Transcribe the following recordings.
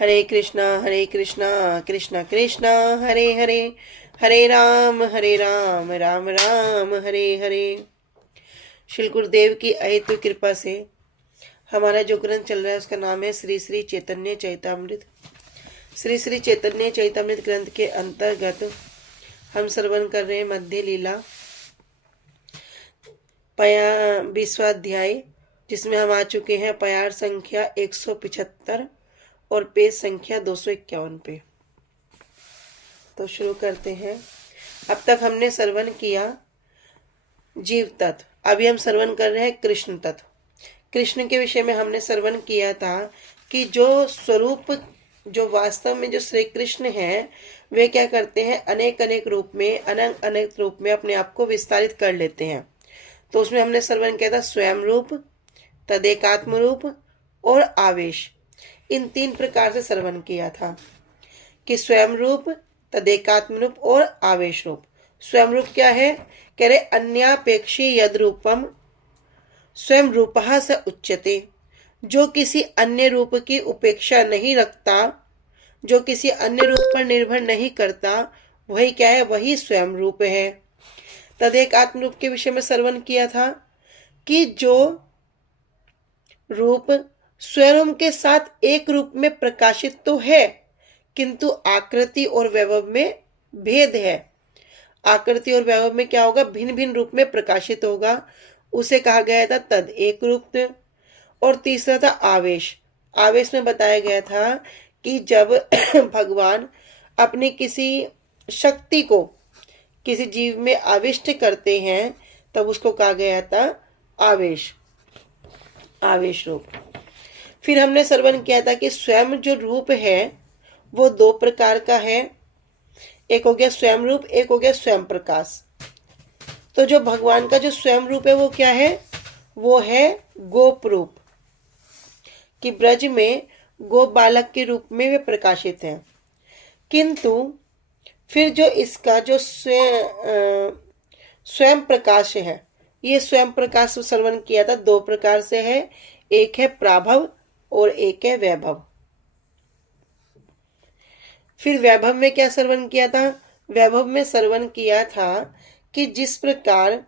हरे कृष्णा कृष्णा कृष्णा हरे हरे, हरे राम राम राम हरे हरे। श्री गुरुदेव की अहेतु कृपा से हमारा जो ग्रंथ चल रहा है उसका नाम है श्री श्री चैतन्य चैतामृत। श्री श्री चैतन्य चैतामृत ग्रंथ के अंतर्गत हम श्रवण कर रहे हैं मध्य लीला 20वां अध्याय, जिसमें हम आ चुके हैं प्यार संख्या 175 और पेज संख्या 251 पे। तो शुरू करते हैं। अब तक हमने श्रवण किया जीव तत्व, अभी हम श्रवण कर रहे हैं कृष्ण तत्व। कृष्ण के विषय में हमने श्रवण किया था कि जो स्वरूप, जो वास्तव में जो श्री कृष्ण है, वे क्या करते हैं, अनेक अनेक रूप में, अनंत अनेक रूप में अपने आप को विस्तारित कर लेते हैं। तो उसमें हमने श्रवण किया था स्वयं रूप, तदेकात्म रूप और आवेश। इन 3 प्रकार से श्रवण किया था कि स्वयं रूप, तदेकात्म रूप और आवेश रूप। स्वयं रूप क्या है, कह रहे अन्यापेक्षी यद रूपम स्वयं रूपः स उच्यते। जो किसी अन्य रूप की उपेक्षा नहीं रखता, जो किसी अन्य रूप पर निर्भर नहीं करता, वही क्या है, वही स्वयं रूप है। तदेकात्म रूप के विषय में श्रवण किया था कि जो रूप स्वयं के साथ एक रूप में प्रकाशित तो है, किंतु आकृति और वैभव में भेद है। आकृति और वैभव में क्या होगा, भिन्न भिन्न रूप में प्रकाशित होगा, उसे कहा गया था तद एक रूप। और तीसरा था आवेश। आवेश में बताया गया था कि जब भगवान अपनी किसी शक्ति को किसी जीव में आविष्ट करते हैं, तब उसको कहा गया था आवेश, आवेश रूप। फिर हमने श्रवण किया था कि स्वयं जो रूप है वो 2 प्रकार का है। एक हो गया स्वयं रूप, एक हो गया स्वयं प्रकाश। तो जो भगवान का जो स्वयं रूप है वो क्या है, वो है गोप रूप, कि ब्रज में गोप बालक के रूप में वे प्रकाशित हैं। किंतु फिर जो इसका जो स्वयं प्रकाश है, ये स्वयं प्रकाश श्रवण किया था 2 प्रकार से है। एक है प्राभव और एक है वैभव। फिर वैभव में क्या श्रवण किया था, वैभव में श्रवण किया था कि जिस प्रकार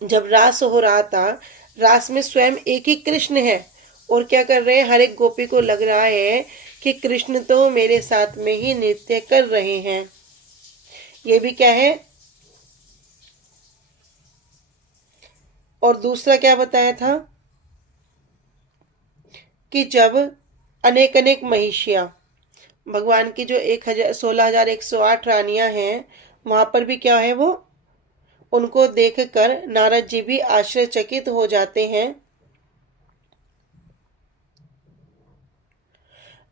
जब रास हो रहा था, रास में स्वयं एक ही कृष्ण है और क्या कर रहे हैं, हर एक गोपी को लग रहा है कि कृष्ण तो मेरे साथ में ही नृत्य कर रहे हैं। ये भी क्या है। और दूसरा क्या बताया था कि जब अनेक अनेक महिषियां, भगवान की जो 16,108 रानियां हैं, वहां पर भी क्या है, वो उनको देखकर नारद जी भी आश्चर्यचकित हो जाते हैं।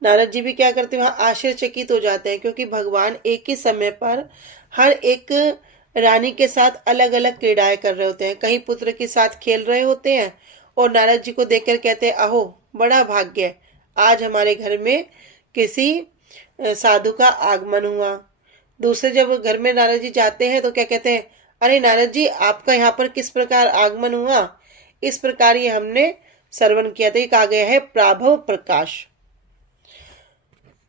नारद जी भी क्या करते हैं, वहां आश्चर्यचकित हो जाते हैं, क्योंकि भगवान एक ही समय पर हर एक रानी के साथ अलग अलग क्रीड़ाएं कर रहे होते हैं। कहीं पुत्र के साथ खेल रहे होते हैं और नारद जी को देखकर कहते हैं, अहो बड़ा भाग्य है, आज हमारे घर में किसी साधु का आगमन हुआ। दूसरे जब घर में नारद जी जाते हैं तो क्या कहते हैं, अरे नारद जी आपका यहाँ पर किस प्रकार आगमन हुआ। इस प्रकार ये हमने श्रवण किया था, कहा गया है प्राभव प्रकाश।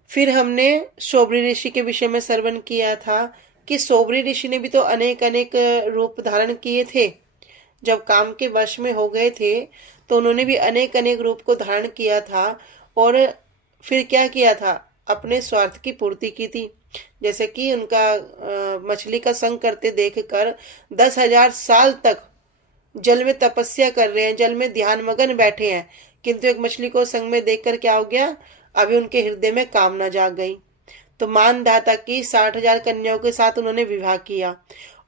फिर हमने शोभरी ऋषि के विषय में श्रवण किया था कि शोभरी ऋषि ने भी तो अनेक अनेक रूप धारण किए थे। जब काम के वश में हो गए थे तो उन्होंने भी अनेक अनेक रूप को धारण किया था और फिर क्या किया था, अपने स्वार्थ की पूर्ति की थी। जैसे कि उनका मछली का संग करते देखकर 10,000 साल तक जल में तपस्या कर रहे हैं, जल में ध्यान मगन बैठे हैं, किंतु एक मछली को संग में देखकर क्या हो गया, अभी उनके हृदय में कामना जाग गई। तो मानधाता की 60,000 कन्याओं के साथ उन्होंने विवाह किया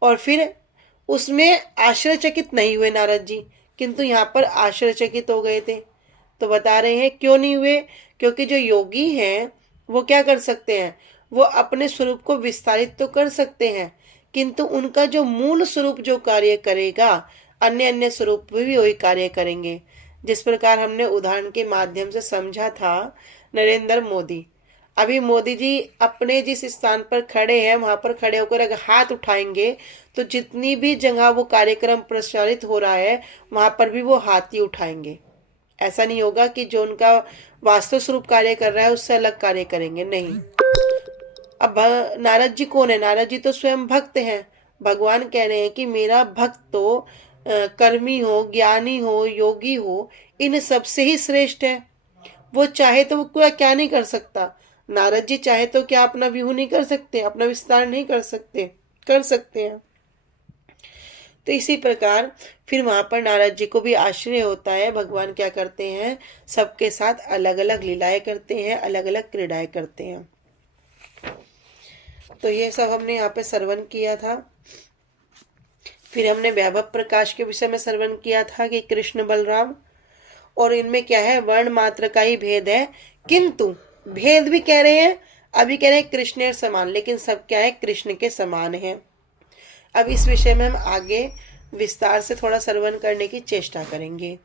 और फिर उसमें आश्चर्यचकित नहीं हुए नारद जी, किंतु यहाँ पर आश्चर्यचकित हो गए थे। तो बता रहे हैं क्यों नहीं हुए, क्योंकि जो योगी हैं वो क्या कर सकते हैं, वो अपने स्वरूप को विस्तारित तो कर सकते हैं, किंतु उनका जो मूल स्वरूप जो कार्य करेगा, अन्य अन्य स्वरूप भी वही कार्य करेंगे। जिस प्रकार हमने उदाहरण के माध्यम से समझा था, नरेंद्र मोदी, अभी मोदी जी अपने जिस स्थान पर खड़े हैं वहां पर खड़े होकर अगर हाथ उठाएंगे तो जितनी भी जगह वो कार्यक्रम प्रसारित हो रहा है वहां पर भी वो हाथ ही उठाएंगे। ऐसा नहीं होगा कि जो उनका वास्तव स्वरूप कार्य कर रहा है उससे अलग कार्य करेंगे, नहीं। अब नारद जी कौन है? नारद जी तो स्वयं भक्त हैं। भगवान कह रहे हैं कि मेरा भक्त तो कर्मी हो, ज्ञानी हो, योगी हो, इन सबसे ही श्रेष्ठ है। वो चाहे तो वो क्या नहीं कर सकता। नारद जी चाहे तो क्या अपना व्यूह नहीं कर सकते, अपना विस्तार नहीं कर सकते? कर सकते हैं। तो इसी प्रकार फिर वहां पर नारद जी को भी आश्चर्य होता है। भगवान क्या करते हैं? सबके साथ अलग अलग लीलाएं करते हैं, अलग अलग क्रीड़ाएं करते हैं। तो ये सब हमने यहाँ पे श्रवण किया था। फिर हमने वैभव प्रकाश के विषय में श्रवण किया था कि कृष्ण बलराम, और इनमें क्या है, वर्ण मात्र का ही भेद है, किंतु भेद भी कह रहे हैं, अभी कह रहे हैं कृष्ण समान, लेकिन सब क्या है, कृष्ण के समान है। अब इस विषय में हम आगे विस्तार से थोड़ा श्रवण करने की चेष्टा करेंगे।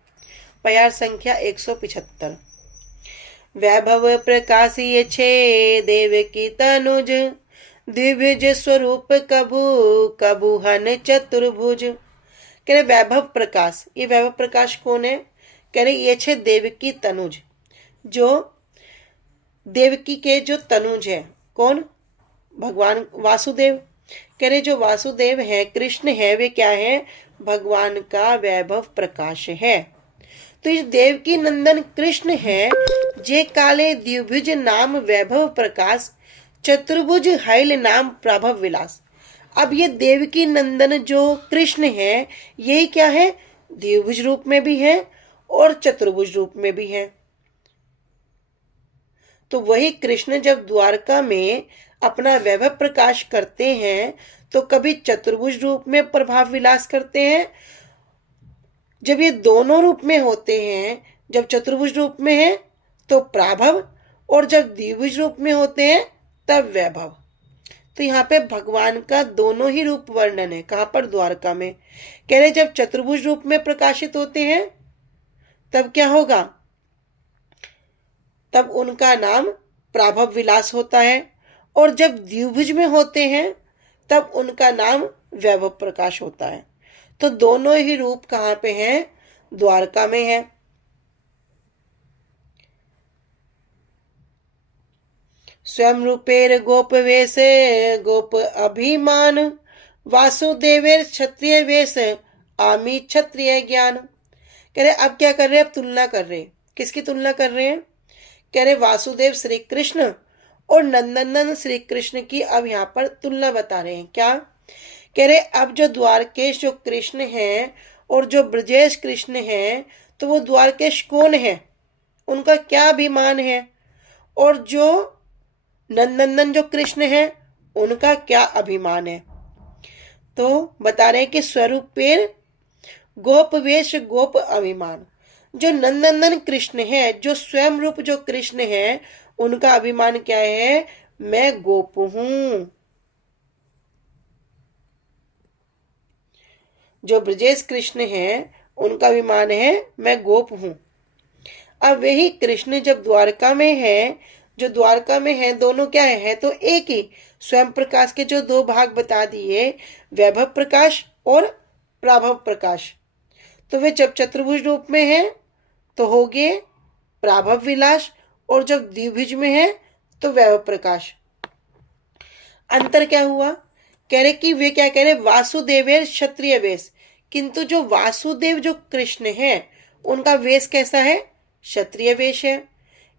प्यार संख्या 175। वैभव प्रकाशीय छे देव की तनुज, द्विभुज स्वरूप कबू कबू हन चतुर्भुज। कह रहे वैभव प्रकाश, ये वैभव प्रकाश कौन है? कह रहे ये छे देवकी तनुज, जो देवकी के जो तनुज है, कौन? भगवान वासुदेव। कह रहे जो वासुदेव है, कृष्ण है, वे क्या है? भगवान का वैभव प्रकाश है। तो इस देवकी नंदन कृष्ण है, जे काले द्विभुज नाम वैभव प्रकाश, चतुर्भुज हैल नाम प्रभव विलास। अब ये देवकी नंदन जो कृष्ण है, यही क्या है? द्विभुज रूप में भी है और चतुर्भुज रूप में भी है। तो वही कृष्ण जब द्वारका में अपना वैभव प्रकाश करते हैं तो कभी चतुर्भुज रूप में प्रभाव विलास करते हैं, जब ये दोनों रूप में होते हैं, जब चतुर्भुज रूप में है तो प्राभव, और जब द्विभुज रूप में होते हैं तब वैभव। तो यहाँ पे भगवान का दोनों ही रूप वर्णन है। कहां पर? द्वारका में। कह रहे जब चतुर्भुज रूप में प्रकाशित होते हैं तब क्या होगा? तब उनका नाम प्राभव विलास होता है, और जब द्विभुज में होते हैं तब उनका नाम वैभव प्रकाश होता है। तो दोनों ही रूप कहां पे हैं? द्वारका में है। स्वयं रूपेर गोप वेश गोप अभिमान, वासुदेवेर क्षत्रिय वेश आमी क्षत्रिय ज्ञान। कह रहे अब क्या कर रहे हैं? अब तुलना कर रहे हैं। किसकी तुलना कर रहे हैं? कह रहे वासुदेव श्री कृष्ण और नंदनंदन श्री कृष्ण की अब यहाँ पर तुलना बता रहे हैं। क्या कह रहे? अब जो द्वारकेश जो कृष्ण है और जो ब्रजेश कृष्ण है, तो वो द्वारकेश कौन है, उनका क्या अभिमान है, और जो नंदनंदन जो कृष्ण है उनका क्या अभिमान है। तो बता रहे हैं कि स्वरूपेर गोप वेश गोप अभिमान। जो नंदनंदन कृष्ण है, जो स्वयं रूप जो कृष्ण है, उनका अभिमान क्या है? मैं गोप हूं। जो ब्रजेश कृष्ण है उनका अभिमान है मैं गोप हूं। अब वही कृष्ण जब द्वारका में है, जो द्वारका में है, दोनों क्या है तो एक ही। स्वयं प्रकाश के जो दो भाग बता दिए, वैभव प्रकाश और प्राभव प्रकाश, तो वे जब चतुर्भुज रूप में है तो हो गए प्राभव विलास, और जब द्विभुज में है तो वैभव प्रकाश। अंतर क्या हुआ? कह रहे कि वे क्या कह रहे? वासुदेवेर क्षत्रिय वेश, किंतु जो वासुदेव जो कृष्ण है उनका वेश कैसा है? क्षत्रिय वेश है।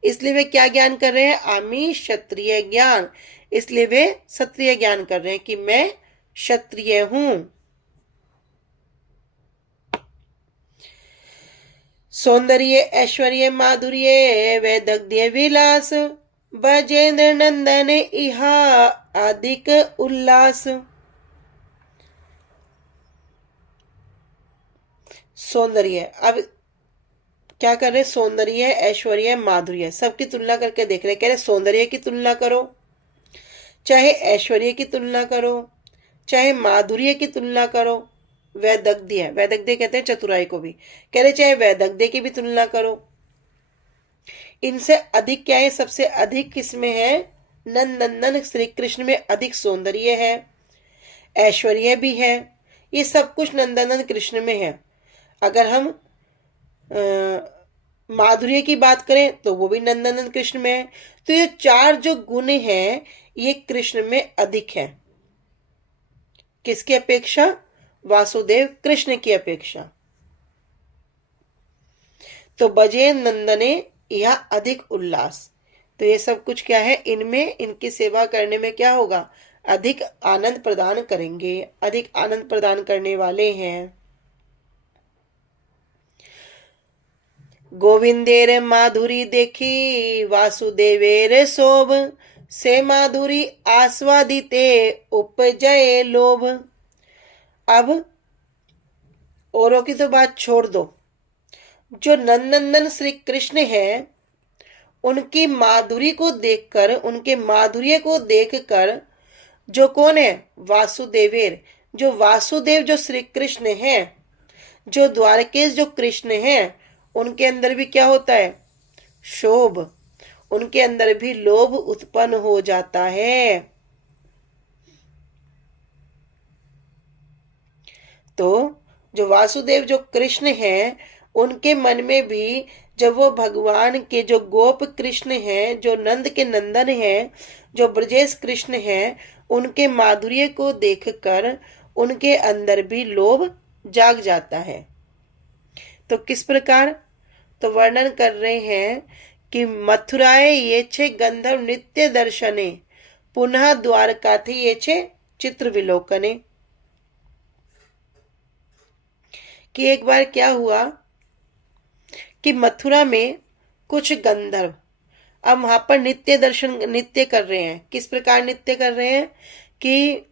इसलिए वे क्या ज्ञान कर रहे हैं? आमी क्षत्रिय ज्ञान। इसलिए वे क्षत्रिय ज्ञान कर रहे हैं कि मैं क्षत्रिय हूं। सौंदर्य ऐश्वर्य माधुर्य वैदग्ध्य विलास, ब्रजेंद्र नंदन इहा अधिक उल्लास। सौंदर्य, अब क्या कर रहे? सौंदर्य ऐश्वर्य माधुर्य सबकी तुलना करके देख रहे। कह रहे सौंदर्य की तुलना करो, चाहे ऐश्वर्य की तुलना करो, चाहे माधुर्य की तुलना करो, वैदग्ध्य, वैदग्ध्य कहते हैं चतुराई को भी। कह रहे चाहे वैदग्ध्य की भी तुलना करो। इनसे अधिक क्या है? सबसे अधिक किसमें है? नंदनंदन श्री कृष्ण में अधिक सौंदर्य है, ऐश्वर्य भी है। ये सब कुछ नंदनंदन कृष्ण में है। अगर हम माधुर्य की बात करें तो वो भी नंदनंदन कृष्ण में है। तो ये चार जो गुण हैं ये कृष्ण में अधिक है। किसकी अपेक्षा? वासुदेव कृष्ण की अपेक्षा। तो बजे नंदने यह अधिक उल्लास। तो ये सब कुछ क्या है, इनमें इनकी सेवा करने में क्या होगा, अधिक आनंद प्रदान करेंगे, अधिक आनंद प्रदान करने वाले हैं। गोविंदेर माधुरी देखी वासुदेवेर शोभ, से माधुरी आस्वादिते उपजय लोभ। अब औरों की तो बात छोड़ दो, जो नंदनंदन श्री कृष्ण है उनकी माधुरी को देखकर, उनके माधुर्य को देखकर जो कौन है, वासुदेवेर, जो वासुदेव जो श्री कृष्ण है, जो द्वारकेश जो कृष्ण है, उनके अंदर भी क्या होता है, शोभ, उनके अंदर भी लोभ उत्पन्न हो जाता है। तो जो वासुदेव जो कृष्ण है उनके मन में भी, जब वो भगवान के जो गोप कृष्ण हैं, जो नंद के नंदन हैं, जो ब्रजेश कृष्ण हैं, उनके माधुर्य को देखकर उनके अंदर भी लोभ जाग जाता है। तो किस प्रकार, तो वर्णन कर रहे हैं कि मथुराए ये छे गंधर्व नित्य दर्शने, पुनः द्वारका थे ये छे चित्र विलोकने। कि एक बार क्या हुआ कि मथुरा में कुछ गंधर्व अब वहां पर नित्य कर रहे हैं। किस प्रकार नित्य कर रहे हैं कि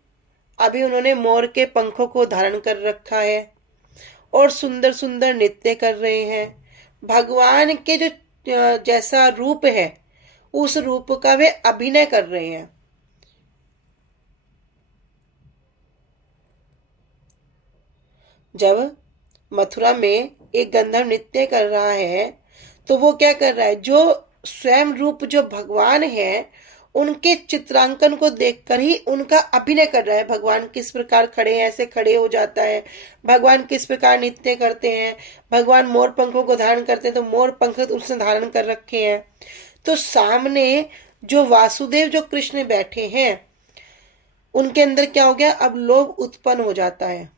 अभी उन्होंने मोर के पंखों को धारण कर रखा है और सुंदर सुंदर नृत्य कर रहे हैं। भगवान के जो जैसा रूप है उस रूप का वे अभिनय कर रहे हैं। जब मथुरा में एक गंधर्व नृत्य कर रहा है तो वो क्या कर रहा है, जो स्वयं रूप जो भगवान है उनके चित्रांकन को देखकर ही उनका अभिनय कर रहा है। भगवान किस प्रकार खड़े हैं, ऐसे खड़े हो जाता है। भगवान किस प्रकार नृत्य करते हैं, भगवान मोर पंखों को धारण करते हैं तो मोर पंख उसने धारण कर रखे हैं। तो सामने जो वासुदेव जो कृष्ण बैठे हैं उनके अंदर क्या हो गया, अब लोभ उत्पन्न हो जाता है।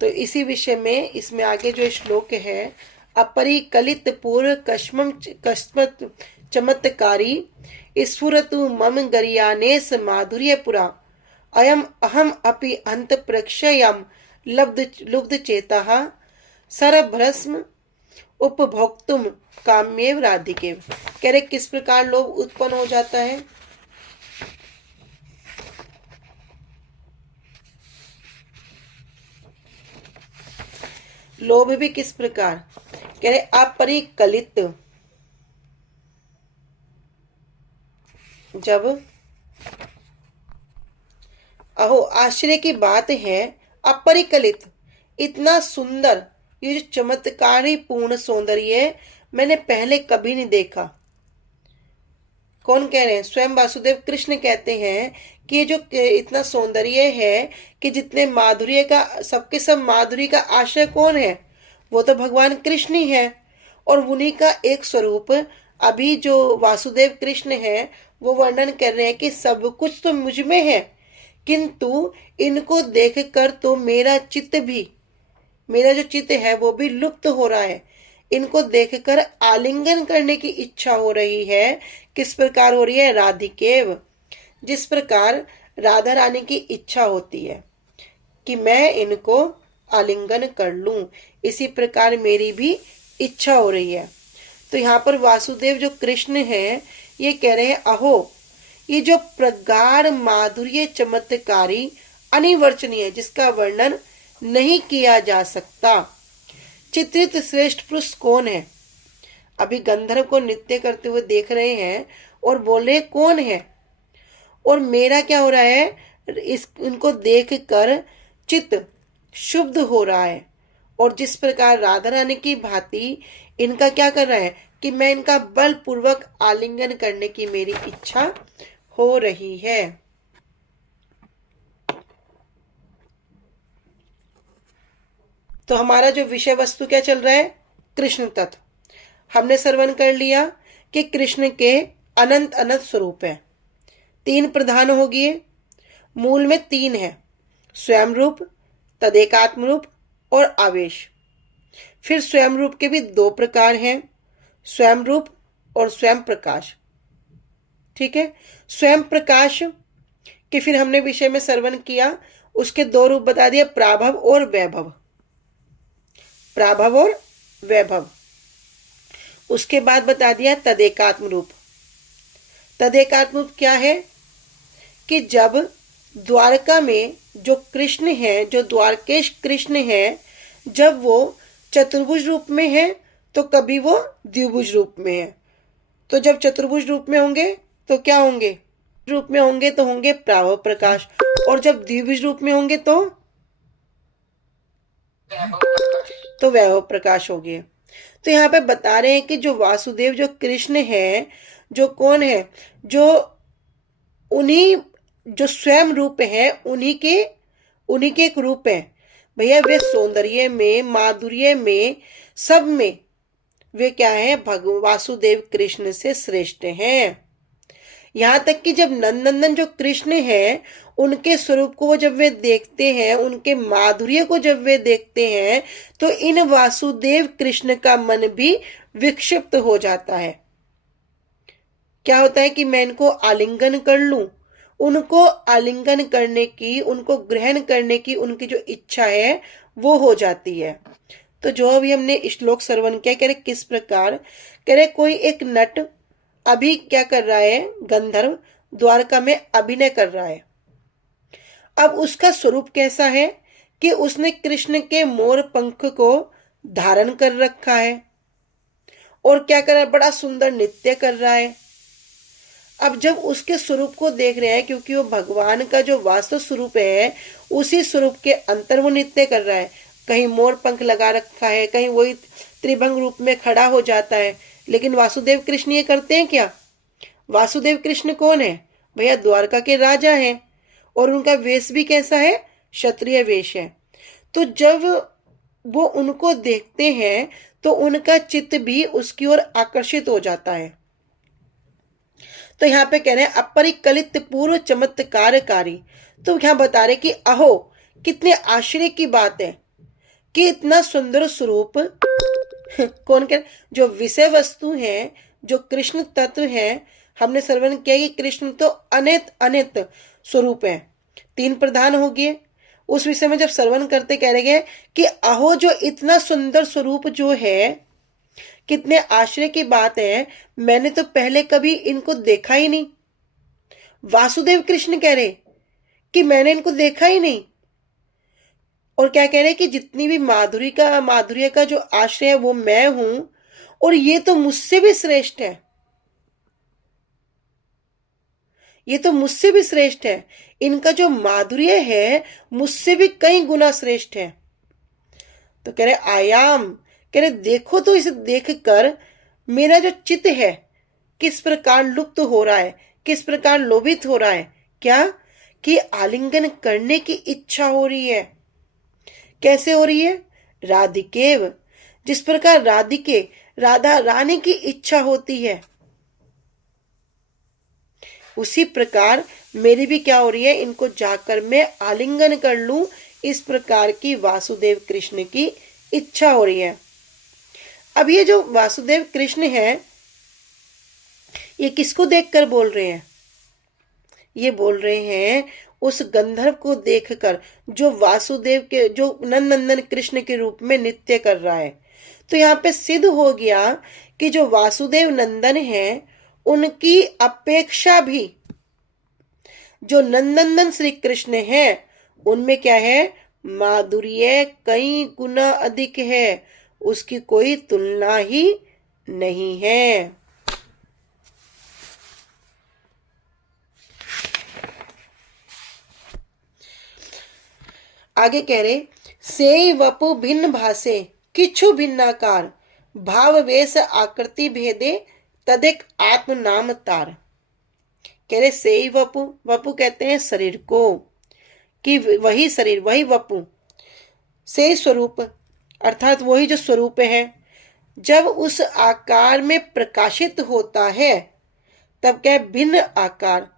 तो इसी विषय में इसमें आगे जो श्लोक है, अपरिकलित पूर्व कस्मत चमत्कारी स्फुरतु मम गरियानेस माधुर्यपुरा, अयम अहम अपि अंत प्रक्षयम लुब्ध चेता सरभ्रस्म उपभोक्तुम काम्येव राधिके। कह रहे किस प्रकार लोभ उत्पन्न हो जाता है। लोभ भी किस प्रकार, कह रहे अपरिकलित, जब अहो आश्चर्य की बात है, अपरिकलित इतना सुंदर ये जो चमत्कारी पूर्ण सौंदर्य मैंने पहले कभी नहीं देखा। कौन कह रहे हैं, स्वयं वासुदेव कृष्ण कहते हैं कि ये जो इतना सौंदर्य है कि जितने माधुर्य का, सबके सब माधुर्य का आश्रय कौन है, वो तो भगवान कृष्ण ही है। और उन्हीं का एक स्वरूप अभी जो वासुदेव कृष्ण है वो वर्णन कर रहे हैं कि सब कुछ तो मुझ में है, किंतु इनको देखकर तो मेरा चित्त भी, मेरा जो चित्त है वो भी लुप्त हो रहा है। इनको देखकर आलिंगन करने की इच्छा हो रही है। किस प्रकार हो रही है, राधिकेव, जिस प्रकार राधा रानी की इच्छा होती है कि मैं इनको आलिंगन कर लूं, इसी प्रकार मेरी भी इच्छा हो रही है। तो यहाँ पर वासुदेव जो कृष्ण है ये कह रहे हैं, अहो ये जो प्रगाढ़ माधुर्य चमत्कारी अनिवर्चनीय, जिसका वर्णन नहीं किया जा सकता, चित्रित श्रेष्ठ पुरुष कौन है। अभी गंधर्व को नृत्य करते हुए देख रहे हैं और बोल रहे कौन है, और मेरा क्या हो रहा है, इनको देख कर चित्त शुद्ध हो रहा है। और जिस प्रकार राधा रानी की भांति इनका क्या कर रहा है कि मैं इनका बलपूर्वक आलिंगन करने की मेरी इच्छा हो रही है। तो हमारा जो विषय वस्तु क्या चल रहा है? कृष्ण तत्व। हमने श्रवण कर लिया कि कृष्ण के अनंत अनंत स्वरूप है। 3 प्रधान हो गए, मूल में 3 है, स्वयं रूप, तदेकात्म रूप और आवेश। फिर स्वयं रूप के भी 2 प्रकार हैं, स्वयं रूप और स्वयं प्रकाश। ठीक है, स्वयं प्रकाश के फिर हमने विषय में श्रवण किया, उसके 2 रूप बता दिए, प्राभव और वैभव। प्राभव और वैभव। उसके बाद बता दिया तदेकात्म रूप। तदेकात्म रूप क्या है? कि जब द्वारका में जो कृष्ण है, जो द्वारकेश कृष्ण है, जब वो चतुर्भुज रूप में है तो कभी वो द्विभुज रूप में है। तो जब चतुर्भुज रूप में होंगे तो क्या होंगे? रूप में होंगे तो होंगे प्राभव प्रकाश, और जब द्विभुज रूप में होंगे तो वैभव प्रकाश हो गए। तो यहाँ पे बता रहे हैं कि जो वासुदेव, जो कृष्ण है, जो कौन है? जो उन्हीं, जो स्वयं रूप है, उन्हीं के एक रूप है भैया। वे सौंदर्य में, माधुर्य में, सब में वे क्या है? वासुदेव कृष्ण से श्रेष्ठ हैं। यहाँ तक कि जब नंदनंदन जो कृष्ण है, उनके स्वरूप को जब वे देखते हैं, उनके माधुर्य को जब वे देखते हैं, तो इन वासुदेव कृष्ण का मन भी विक्षिप्त हो जाता है। क्या होता है कि मैं इनको आलिंगन कर लूं, उनको आलिंगन करने की, उनको ग्रहण करने की उनकी जो इच्छा है वो हो जाती है। तो जो अभी हमने श्लोक श्रवण किया, कह रहे किस प्रकार? कह रहे कोई एक नट अभी क्या कर रहा है? गंधर्व द्वारका में अभिनय कर रहा है। अब उसका स्वरूप कैसा है कि उसने कृष्ण के मोर पंख को धारण कर रखा है और क्या कर रहा है? बड़ा सुंदर नृत्य कर रहा है। अब जब उसके स्वरूप को देख रहे हैं, क्योंकि वो भगवान का जो वास्तव स्वरूप है, उसी स्वरूप के अंतर वो नृत्य कर रहा है। कहीं मोर पंख लगा रखा है, कहीं वही त्रिभंग रूप में खड़ा हो जाता है। लेकिन वासुदेव कृष्ण ये करते हैं क्या? वासुदेव कृष्ण कौन है भैया? द्वारका के राजा हैं, और उनका वेश भी कैसा है? क्षत्रिय वेश है। तो जब वो उनको देखते हैं तो उनका चित्त भी उसकी ओर आकर्षित हो जाता है। तो यहाँ पे कह रहे हैं अपरिकलित पूर्व चमत्कारकारी। तो यहाँ बता रहे कि अहो, कितने आश्चर्य की बात है कि इतना सुंदर स्वरूप कौन कह? जो विषय वस्तु है, जो कृष्ण तत्व है, हमने श्रवण किया कि कृष्ण तो अनेक अनेक स्वरूप है, 3 प्रधान हो गए। उस विषय में जब श्रवण करते कह रहे हैं कि अहो, जो इतना सुंदर स्वरूप जो है, कितने आश्चर्य की बात है, मैंने तो पहले कभी इनको देखा ही नहीं। वासुदेव कृष्ण कह रहे कि मैंने इनको देखा ही नहीं। और क्या कह रहे कि जितनी भी माधुर्य का जो आश्रय है वो मैं हूं, और ये तो मुझसे भी श्रेष्ठ है, ये तो मुझसे भी श्रेष्ठ है। इनका जो माधुर्य है मुझसे भी कई गुना श्रेष्ठ है। तो कह रहे आयाम, कह रहे देखो तो इसे देखकर मेरा जो चित्त है किस प्रकार लुप्त हो रहा है, किस प्रकार लोभित हो रहा है। क्या? कि आलिंगन करने की इच्छा हो रही है। कैसे हो रही है? राधिकेव, जिस प्रकार राधिके, राधा रानी की इच्छा होती है, उसी प्रकार मेरी भी क्या हो रही है? इनको जाकर मैं आलिंगन कर लूं, इस प्रकार की वासुदेव कृष्ण की इच्छा हो रही है। अब ये जो वासुदेव कृष्ण है, ये किसको देखकर बोल रहे हैं? ये बोल रहे हैं उस गंधर्व को देखकर, जो वासुदेव के, जो नंदनंदन कृष्ण के रूप में नृत्य कर रहा है। तो यहाँ पे सिद्ध हो गया कि जो वासुदेव नंदन है, उनकी अपेक्षा भी जो नंदनंदन श्री कृष्ण है, उनमें क्या है? माधुर्य कई गुना अधिक है, उसकी कोई तुलना ही नहीं है। आगे कह रहे से वपु भिन्न भाषे किछु भिन्नाकार भाव वेश आकृति भेदे तदेक आत्म नाम तार। कह रहे से वपु, वपु कहते हैं शरीर को, कि वही शरीर, वही वपु, से स्वरूप, अर्थात वही जो स्वरूप है, जब उस आकार में प्रकाशित होता है तब क्या है, भिन्न आकार,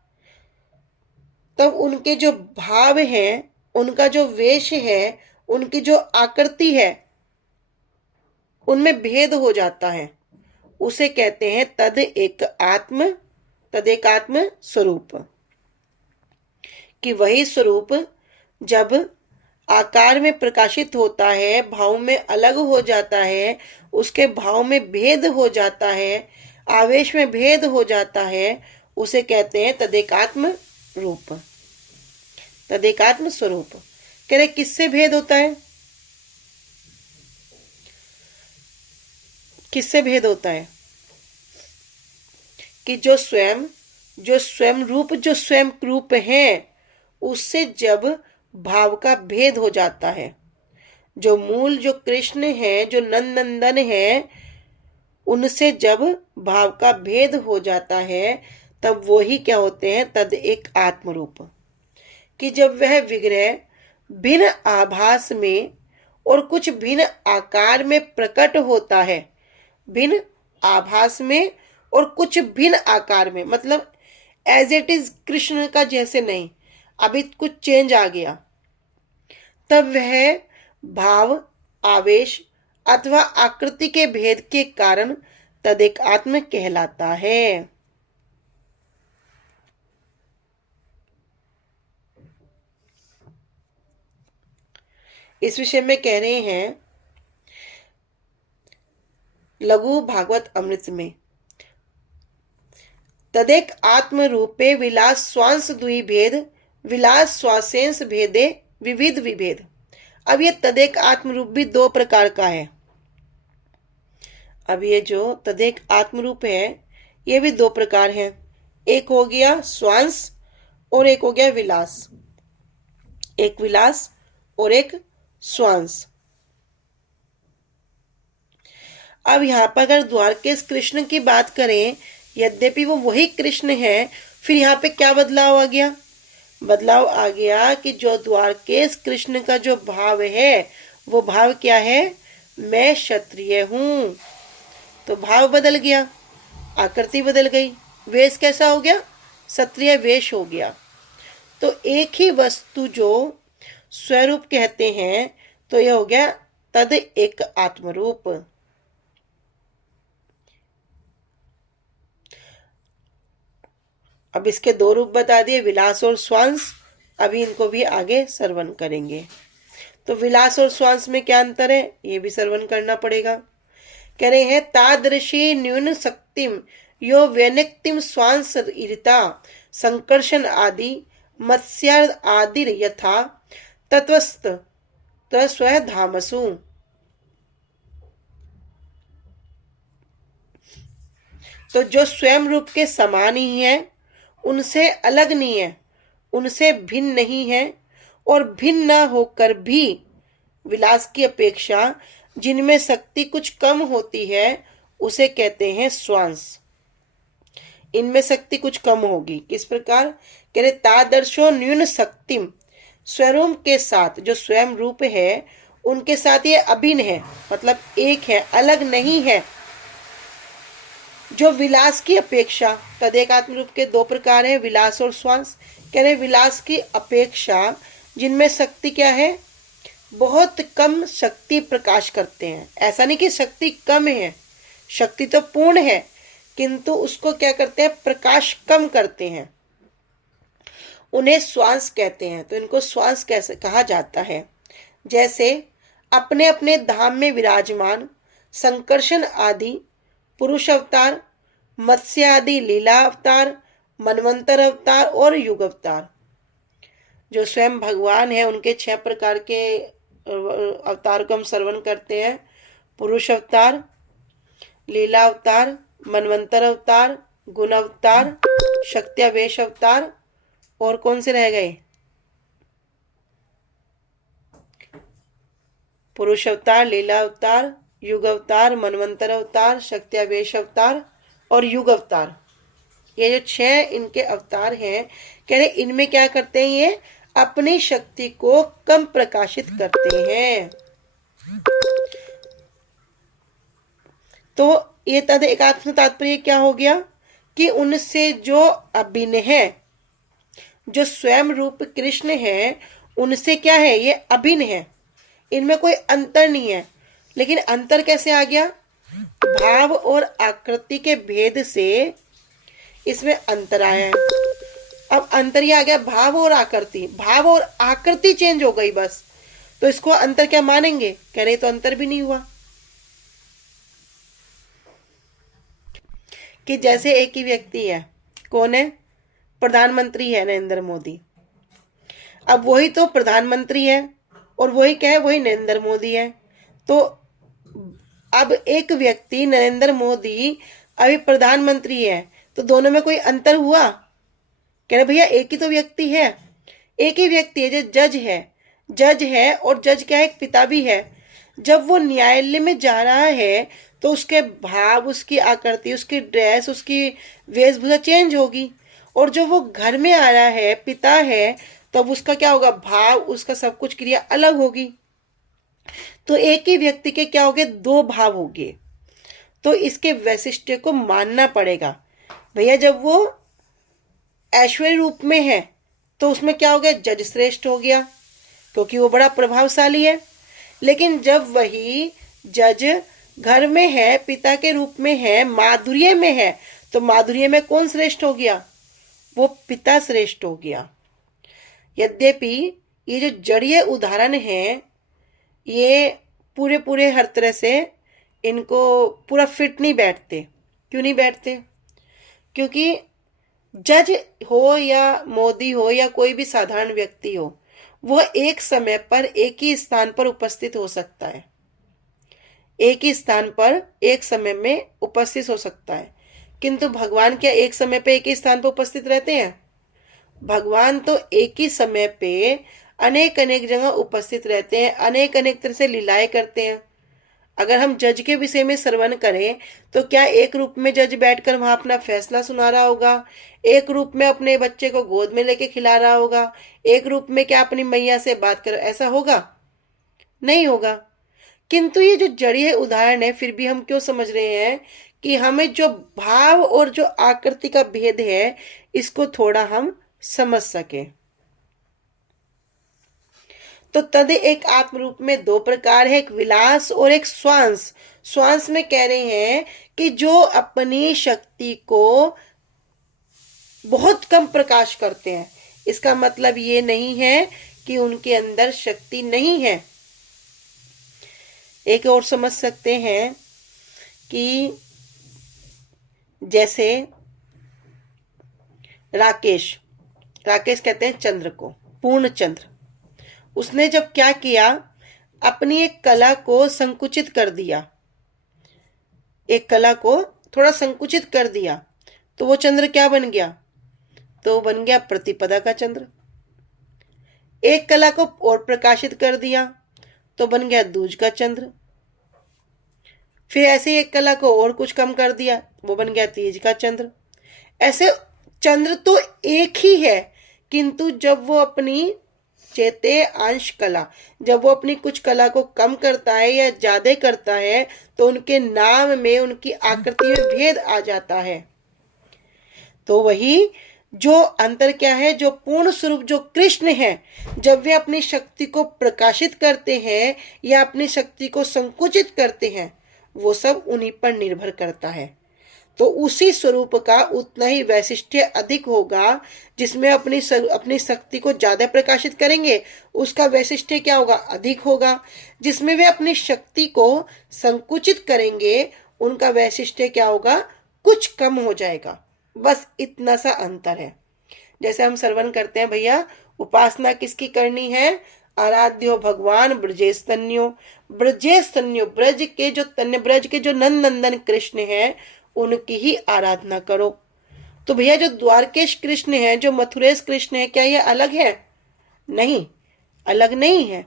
तब उनके जो भाव हैं, उनका जो वेश है, उनकी जो आकृति है, उनमें भेद हो जाता है। उसे कहते हैं तदेकात्म स्वरूप। कि वही स्वरूप जब आकार में प्रकाशित होता है, भाव में अलग हो जाता है, उसके भाव में भेद हो जाता है, आवेश में भेद हो जाता है, उसे कहते हैं तदेकात्म रूप, तदेकात्म स्वरूप। कह रहे किससे भेद होता है? किससे भेद होता है? कि जो स्वयं रूप है, उससे जब भाव का भेद हो जाता है, जो मूल जो कृष्ण है, जो नंदन है, उनसे जब भाव का भेद हो जाता है, तब वो ही क्या होते हैं, तद एक आत्मरूप। कि जब वह विग्रह भिन्न आभास में और कुछ भिन्न आकार में प्रकट होता है, भिन्न आभास में और कुछ भिन्न आकार में, मतलब एज इट इज कृष्ण का जैसे नहीं, अभी कुछ चेंज आ गया, तब वह भाव, आवेश अथवा आकृति के भेद के कारण तदेकात्म कहलाता है। इस विषय में कह रहे हैं लघु भागवत अमृत में, तदेक आत्म रूपे विलास स्वांश दुई भेद, विलास स्वासेंस भेदे विविध विभेद। अब ये तदेक आत्म रूप भी दो प्रकार का है। अब ये जो तदेक आत्म रूप है, ये भी दो प्रकार है। एक हो गया स्वांश और एक हो गया विलास। एक विलास और एक स्वांश। अब यहाँ पर अगर द्वारकेश कृष्ण की बात करें, यद्यपि वो वही कृष्ण है, फिर यहाँ पे क्या बदलाव आ गया? बदलाव आ गया कि जो द्वारकेश कृष्ण का जो भाव है, वो भाव क्या है? मैं क्षत्रिय हूं। तो भाव बदल गया, आकृति बदल गई, वेश कैसा हो गया? क्षत्रिय वेश हो गया। तो एक ही वस्तु जो स्वरूप कहते हैं, तो यह हो गया तद एक आत्मरूप। अब इसके दो रूप बता दिए, विलास और स्वांश। अभी इनको भी आगे श्रवण करेंगे। तो विलास और स्वांश में क्या अंतर है, ये भी श्रवण करना पड़ेगा। कह रहे हैं तादृशी न्यून शक्तिम यो व्यनिक्तिम स्वांश इरिता संकर्षण आदि मत्स्यार्ध आदि यथा तत्वस्त तस्व धामसु। तो जो स्वयं रूप के समान ही है, उनसे अलग नहीं है, उनसे भिन्न नहीं है, और भिन्न न होकर भी विलास की अपेक्षा जिनमें शक्ति कुछ कम होती है, उसे कहते हैं स्वांश। इनमें शक्ति कुछ कम होगी। किस प्रकार? कह रहे तादर्शो न्यून शक्तिम, स्वरूप के साथ जो स्वयं रूप है, उनके साथ ये अभिन्न है, मतलब एक है, अलग नहीं है। जो विलास की अपेक्षा, तदेकात्म रूप के दो प्रकार हैं, विलास और स्वांश। कह रहे विलास की अपेक्षा जिनमें शक्ति क्या है? बहुत कम शक्ति प्रकाश करते हैं। ऐसा नहीं कि शक्ति कम है, शक्ति तो पूर्ण है, किंतु उसको क्या करते हैं? प्रकाश कम करते हैं। उन्हें स्वांश कहते हैं। तो इनको स्वांश कैसे कहा जाता है? जैसे अपने अपने धाम में विराजमान संकर्षण आदि पुरुष अवतार, मत्स्य आदि लीला अवतार, मनवंतर अवतार और युग अवतार। जो स्वयं भगवान है, उनके 6 प्रकार के अवतार को हम श्रवण करते हैं। पुरुष अवतार, लीला अवतार, मनवंतर अवतार, गुण अवतार, शक्त्यावेश अवतार, और कौन से रह गए? पुरुष अवतार, लीला अवतार, युग अवतार, मनवंतर अवतार, शक्त्यावेश अवतार और युग अवतार। ये जो 6 इनके अवतार हैं, कह रहे इनमें क्या करते हैं? ये अपनी शक्ति को कम प्रकाशित करते हैं। तो ये तद एकात्म से तात्पर्य क्या हो गया कि उनसे जो अभिन्न है, जो स्वयं रूप कृष्ण है, उनसे क्या है, ये अभिन्न है, इनमें कोई अंतर नहीं है। लेकिन अंतर कैसे आ गया, भाव और आकृति के भेद से इसमें अंतर आया है। अब अंतर ही आ गया, भाव और आकृति, भाव और आकृति चेंज हो गई बस, तो इसको अंतर क्या मानेंगे, कह रहे तो अंतर भी नहीं हुआ। कि जैसे एक ही व्यक्ति है, कौन है, प्रधानमंत्री है नरेंद्र मोदी। अब वही तो प्रधानमंत्री है और वही क्या है, वही नरेंद्र मोदी है। तो अब एक व्यक्ति नरेंद्र मोदी अभी प्रधानमंत्री है, तो दोनों में कोई अंतर हुआ, कह रहे भैया एक ही तो व्यक्ति है, एक ही व्यक्ति है, जो जज है और जज क्या है, एक पिता भी है। जब वो न्यायालय में जा रहा है तो उसके भाव, उसकी आकृति, उसकी ड्रेस, उसकी वेशभूषा चेंज होगी। और जो वो घर में आ रहा है, पिता है, तब उसका क्या होगा, भाव, उसका सब कुछ क्रिया अलग होगी। तो एक ही व्यक्ति के क्या होंगे, दो भाव होंगे। तो इसके वैशिष्ट्य को मानना पड़ेगा भैया। जब वो ऐश्वर्य रूप में है तो उसमें क्या हो गया, जज श्रेष्ठ हो गया, क्योंकि वो बड़ा प्रभावशाली है। लेकिन जब वही जज घर में है, पिता के रूप में है, माधुर्य में है, तो माधुर्य में कौन श्रेष्ठ हो गया, वो पिता श्रेष्ठ हो गया। यद्यपि ये जो जड़ीय उदाहरण है, ये पूरे हर तरह से इनको पूरा फिट नहीं बैठते। क्यों नहीं बैठते, क्योंकि जज हो या मोदी हो या कोई भी साधारण व्यक्ति हो, वह एक समय पर एक ही स्थान पर उपस्थित हो सकता है, एक ही स्थान पर एक समय में उपस्थित हो सकता है। किंतु भगवान क्या एक समय पे एक ही स्थान पर उपस्थित रहते हैं, भगवान तो एक ही समय पे अनेक जगह उपस्थित रहते हैं, अनेक तरह से लीलाएं करते हैं। अगर हम जज के विषय में श्रवण करें तो क्या एक रूप में जज बैठकर वहां अपना फैसला सुना रहा होगा, एक रूप में अपने बच्चे को गोद में लेके खिला रहा होगा, एक रूप में क्या अपनी मैया से बात कर, ऐसा होगा, नहीं होगा। किंतु ये जो जड़ीय उदाहरण है, फिर भी हम क्यों समझ रहे हैं कि हमें जो भाव और जो आकृति का भेद है, इसको थोड़ा हम समझ सके। तो तद एक आत्म रूप में दो प्रकार है, एक विलास और एक स्वांश। स्वांश में कह रहे हैं कि जो अपनी शक्ति को बहुत कम प्रकाश करते हैं। इसका मतलब ये नहीं है कि उनके अंदर शक्ति नहीं है। एक और समझ सकते हैं कि जैसे राकेश कहते हैं चंद्र को, पूर्ण चंद्र, उसने जब क्या किया, अपनी एक कला को संकुचित कर दिया, एक कला को थोड़ा संकुचित कर दिया, तो वो चंद्र क्या बन गया, तो बन गया प्रतिपदा का चंद्र। एक कला को और प्रकाशित कर दिया तो बन गया दूज का चंद्र। फिर ऐसे ही एक कला को और कुछ कम कर दिया, वो बन गया तीज का चंद्र। ऐसे चंद्र तो एक ही है, किंतु जब वो अपनी चेते अंश कला, जब वो अपनी कुछ कला को कम करता है या ज्यादा करता है, तो उनके नाम में, उनकी आकृति में भेद आ जाता है। तो वही जो अंतर क्या है, जो पूर्ण स्वरूप जो कृष्ण है, जब वे अपनी शक्ति को प्रकाशित करते हैं या अपनी शक्ति को संकुचित करते हैं, वो सब उन्हीं पर निर्भर करता है। तो उसी स्वरूप का उतना ही वैशिष्ट्य अधिक होगा। जिसमें अपनी शक्ति को ज्यादा प्रकाशित करेंगे, उसका वैशिष्ट्य क्या होगा, अधिक होगा। जिसमें वे अपनी शक्ति को संकुचित करेंगे, उनका वैशिष्ट्य क्या होगा, कुछ कम हो जाएगा। बस इतना सा अंतर है। जैसे हम श्रवण करते हैं भैया, उपासना किसकी करनी है, आराध्यो भगवान ब्रजेस्तन्यो, ब्रजेस्तन्यो, ब्रज के जो तन्य, ब्रज के जो नंद नंदन कृष्ण है, उनकी ही आराधना करो। तो भैया जो द्वारकेश कृष्ण है, जो मथुरेश कृष्ण है, क्या ये अलग है, नहीं, अलग नहीं है।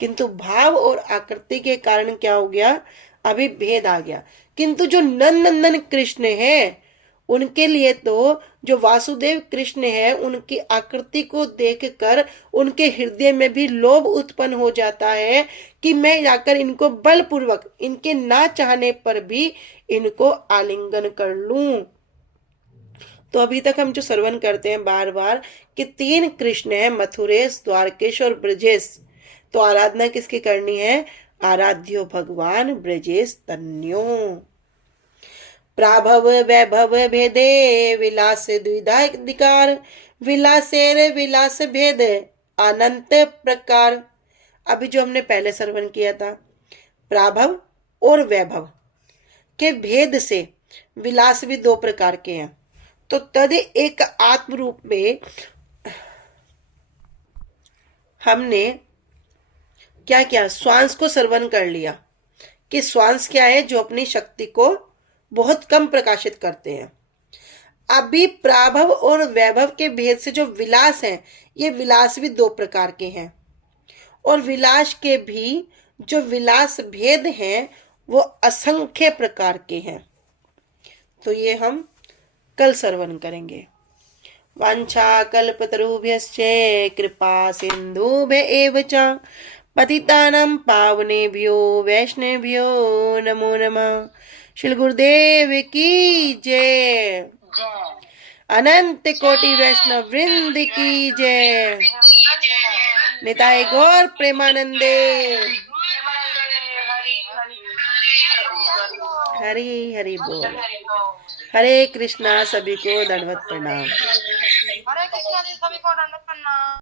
किंतु भाव और आकृति के कारण क्या हो गया, अभी भेद आ गया। किंतु जो नंद नंदन कृष्ण है, उनके लिए तो जो वासुदेव कृष्ण है उनकी आकृति को देखकर उनके हृदय में भी लोभ उत्पन्न हो जाता है कि मैं जाकर इनको बलपूर्वक इनके ना चाहने पर भी इनको आलिंगन कर लूं। तो अभी तक हम जो श्रवण करते हैं बार बार कि 3 कृष्ण है, मथुरेश, द्वारकेश और ब्रजेश। तो आराधना किसकी करनी है? आराध्यो भगवान ब्रजेश तन्यो। प्राभव वैभव भेदे विलास द्विधाधिकार, विलासेर विलास भेद अनंत प्रकार। अभी जो हमने पहले श्रवण किया था, प्राभव और वैभव के भेद से विलास भी 2 प्रकार के हैं। तो तद एक आत्म रूप में हमने क्या किया? श्वास को श्रवण कर लिया कि श्वास क्या है? जो अपनी शक्ति को बहुत कम प्रकाशित करते हैं। अभी प्राभव और वैभव के भेद से जो विलास हैं, ये विलास भी 2 प्रकार के हैं और विलास के भी जो विलास भेद हैं वो असंख्य प्रकार के हैं। तो ये हम कल श्रवण करेंगे। वांछा कल्पतरुभ्यश्च कृपा सिन्धुभ्य एव च पतितानां पावनेभ्यो वैष्णवेभ्यो नमो नमः। श्री गुरुदेव की जय। अनंत कोटि वैष्णव वृंद की जय। निताय गौर प्रेमानंदे। हरि हरि बोल। हरे कृष्णा। सभी को दंडवत प्रणाम। हरे कृष्णा जी, सभी को दंडवत प्रणाम।